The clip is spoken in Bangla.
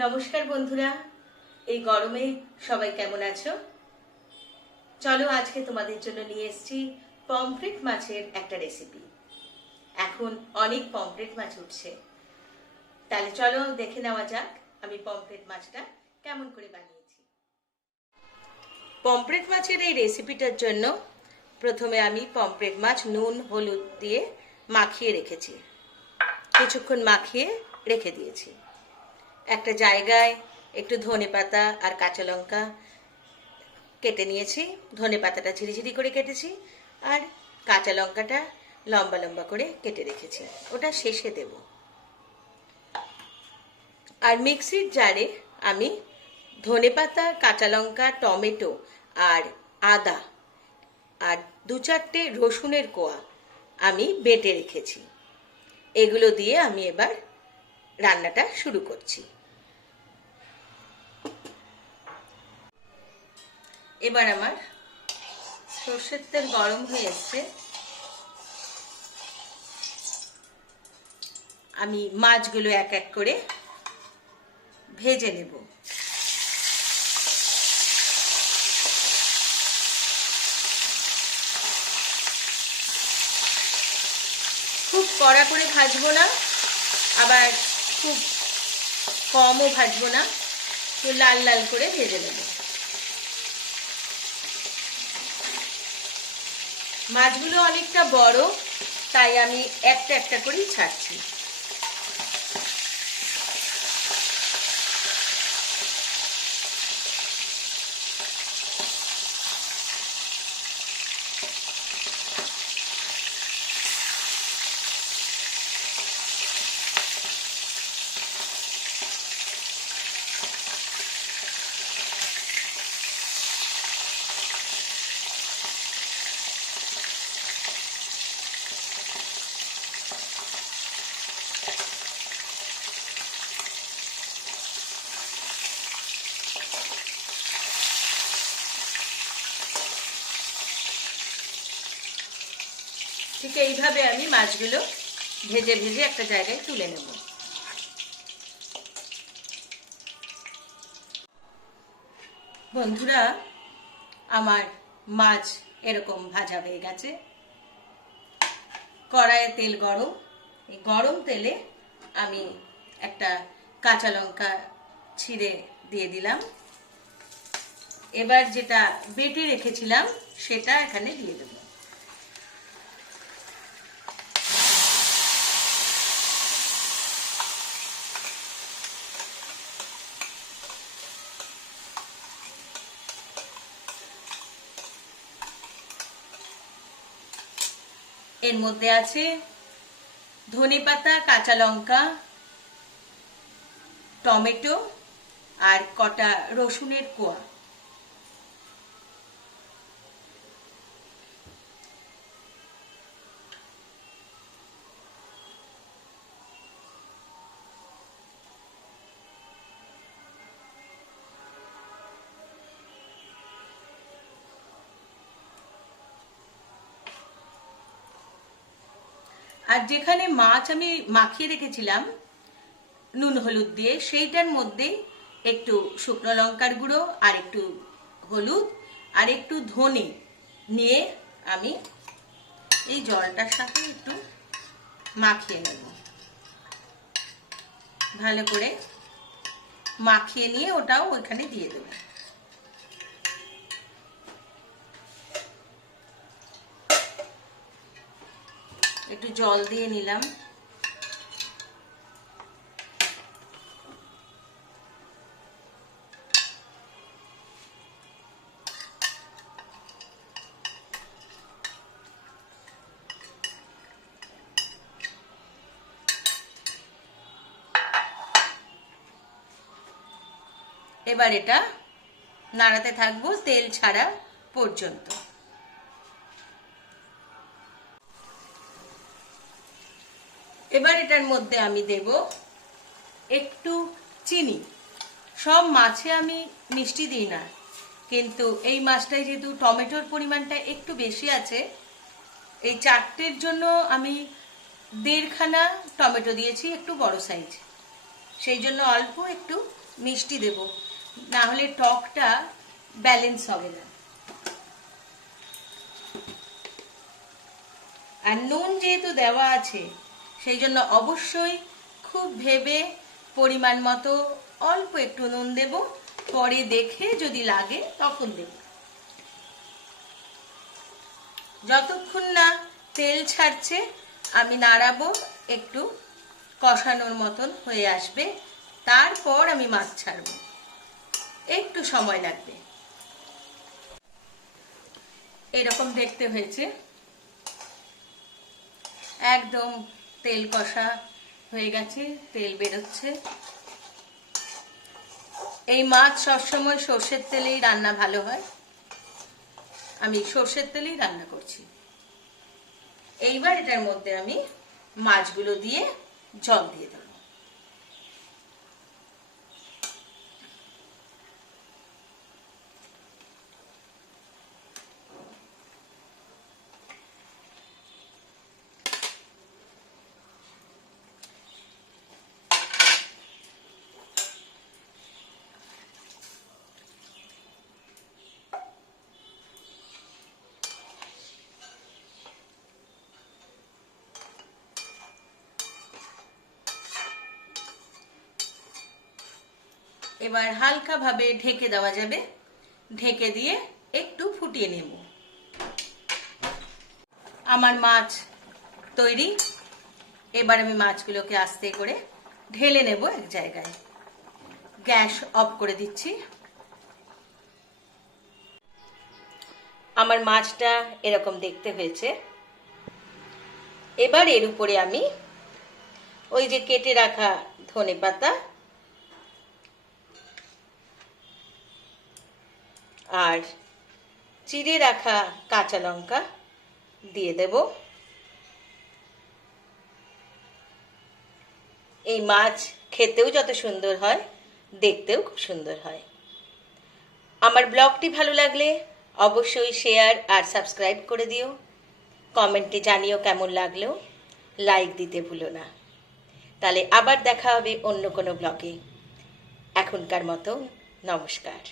নমস্কার বন্ধুরা, এই গরমে সবাই কেমন আছো? চলো আজকে তোমাদের জন্য নিয়ে এসেছি পমফ্রেট মাছের একটা রেসিপি। এখন অনেক পমফ্রেট মাছ উঠছে, তাহলে চলো দেখে নেওয়া যাক আমি পমফ্রেট মাছটা কেমন করে বানিয়েছি। পমফ্রেট মাছের এই রেসিপিটার জন্য প্রথমে আমি পমফ্রেট মাছ নুন হলুদ দিয়ে মাখিয়ে রেখেছি, কিছুক্ষণ মাখিয়ে রেখে দিয়েছি। একটা জায়গায় একটু ধনেপাতা আর কাঁচা লঙ্কা কেটে নিয়েছি। ধনেপাতাটা ঝিরিঝিরি করে কেটেছি আর কাঁচা লঙ্কাটা লম্বা লম্বা করে কেটে রেখেছি, ওটা শেষে দেব। আর মিক্সির জারে আমি ধনেপাতা, কাঁচা লঙ্কা, টমেটো আর আদা আর 2-4টে রসুনের কোয়া আমি বেটে রেখেছি। এগুলো দিয়ে আমি এবার রান্নাটা শুরু করছি। এবার আমার সর্ষের তেল গরম হয়ে এসছে, আমি মাছগুলো এক এক করে ভেজে নেব। খুব কড়া করে ভাজবো না, আবার খুব কমও ভাজবো না, একটু লাল লাল করে ভেজে নেব। মাছগুলো অনেকটা বড়, তাই আমি একটা একটা করেই ছাড়ছি। ঠিক এইভাবে আমি মাছগুলো ভেজে ভেজে একটা জায়গায় তুলে নেব। বন্ধুরা, আমার মাছ এরকম ভাজা হয়ে গেছে। কড়াইয়ে তেল গরম, এই গরম তেলে আমি একটা কাঁচা লঙ্কা ছিঁড়ে দিয়ে দিলাম। এবার যেটা বেটে রেখেছিলাম সেটা এখানে দিয়ে দেব। এর মধ্যে আছে ধনেপাতা, কাঁচা লঙ্কা, টমেটো আর কটা রসুনের কোয়া। আর যেখানে মাছ আমি মাখিয়ে রেখেছিলাম নুন হলুদ দিয়ে, সেইটার মধ্যে একটু শুকনো লঙ্কার গুঁড়ো আর একটু হলুদ আর একটু ধনে নিয়ে আমি এই জলটার সাথে একটু মাখিয়ে নেব। ভালো করে মাখিয়ে নিয়ে ওটাও ওইখানে দিয়ে দেব। একটু জল দিয়ে নিলাম। এবার এটা নাড়াতে থাকবো তেল ছাড়া পর্যন্ত। এবার এটার মধ্যে আমি দেব একটু চিনি। সব মাছে আমি মিষ্টি দিই না, কিন্তু এই মাছটায় যেহেতু টমেটোর পরিমাণটা একটু বেশি আছে, এই 4টের জন্য আমি 1.5খানা টমেটো দিয়েছি, একটু বড় সাইজ, সেই জন্য অল্প একটু মিষ্টি দেব, না হলে টকটা ব্যালেন্স হবে না। আর নুন যেহেতু দেওয়া আছে সেই জন্য অবশ্যই খুব ভেবে পরিমাণ মতো অল্প একটু নুন দেব, পরে দেখে যদি লাগে তখন দেব। যতক্ষণ না তেল ছাড়ছে আমি নাড়াবো, একটু কষানোর মতন হয়ে আসবে, তারপর আমি মাছ ছাড়বো, একটু সময় লাগবে। এরকম দেখতে হয়েছে, একদম তেল কষা হয়ে গেছে, তেল বেরোচ্ছে। এই মাছ সবসময় সর্ষের তেলেই রান্না ভালো হয়, আমি সর্ষের তেলেই রান্না করছি। এইবার এটার মধ্যে আমি মাছগুলো দিয়ে জল দিয়ে দেব। এবার হালকা ভাবে ঢেকে দেওয়া যাবে, ঢেকে দিয়ে একটু ফুটিয়ে নেব। আমার মাছ তৈরি। এবার আমি মাছগুলোকে আস্তে করে ঢেলে নেব এক জায়গায়। গ্যাস অফ করে দিচ্ছি। আমার মাছটা এরকম দেখতে হয়েছে। এবার এর উপরে আমি ওই যে কেটে রাখা ধনেপাতা আর চিড়ে রাখা কাঁচা লঙ্কা দিয়ে দেব। এই মাছ খেতেও যত সুন্দর হয়, দেখতেও খুব সুন্দর হয়। আমার ব্লগটি ভালো লাগলে অবশ্যই শেয়ার আর সাবস্ক্রাইব করে দিও। কমেন্টে জানিও কেমন লাগলো, লাইক দিতে ভুলো না। তাহলে আবার দেখা হবে অন্য কোনো ব্লগে। এখনকার মতো নমস্কার।